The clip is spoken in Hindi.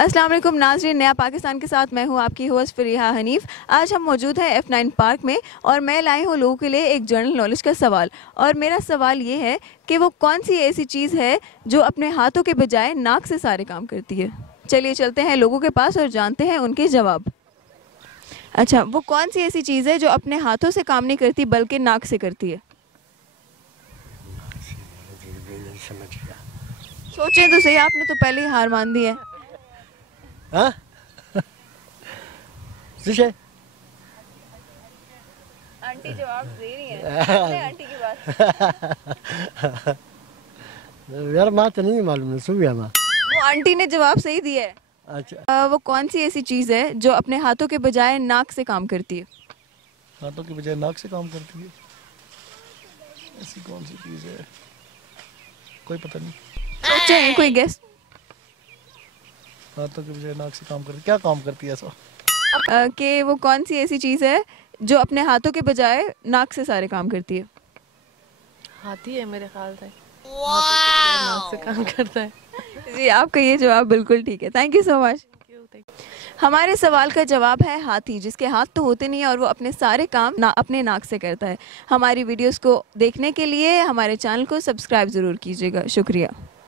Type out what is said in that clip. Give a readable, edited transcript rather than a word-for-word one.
अस्सलाम वालेकुम नाज़रीन, नया पाकिस्तान के साथ मैं हूं आपकी होस्ट फरीहा हनीफ। आज हम मौजूद हैं F9 पार्क में और मैं लाई हूं लोगों के लिए एक जनरल नॉलेज का सवाल। और मेरा सवाल ये है कि वो कौन सी ऐसी चीज़ है जो अपने हाथों के बजाय नाक से सारे काम करती है। चलिए चलते हैं लोगों के पास और जानते हैं उनके जवाब। अच्छा, वो कौन सी ऐसी चीज़ है जो अपने हाथों से काम नहीं करती बल्कि नाक से करती है? सोचें तो सही, आपने तो पहले ही हार मान दी है। हाँ? आंटी जवाब दे रही हैं। आंटी की बात। यार माँ तो नहीं मालूम है, सुबह माँ। वो आंटी ने जवाब सही दिया है। अच्छा, वो कौन सी ऐसी चीज़ है जो अपने हाथों के बजाय नाक से काम करती है? हाथों की बजाय नाक से काम करती है। ऐसी कौन सी चीज़ है, कोई पता नहीं। सोचें, कोई गेस। हाथों की बजाय नाक से काम करती, क्या काम करती है ऐसा? कि वो कौन सी ऐसी चीज़ है जो अपने हाथों के बजाय नाक से सारे काम करती है? हाथी है मेरे ख्याल से। नाक से काम करता है। जी, आपका ये जवाब बिल्कुल ठीक है। Thank you so much. हमारे सवाल का जवाब है हाथी, जिसके हाथ तो होते नहीं है और वो अपने सारे काम अपने नाक से करता है। हमारी वीडियोस को देखने के लिए हमारे चैनल को सब्सक्राइब ज़रूर कीजिएगा। शुक्रिया।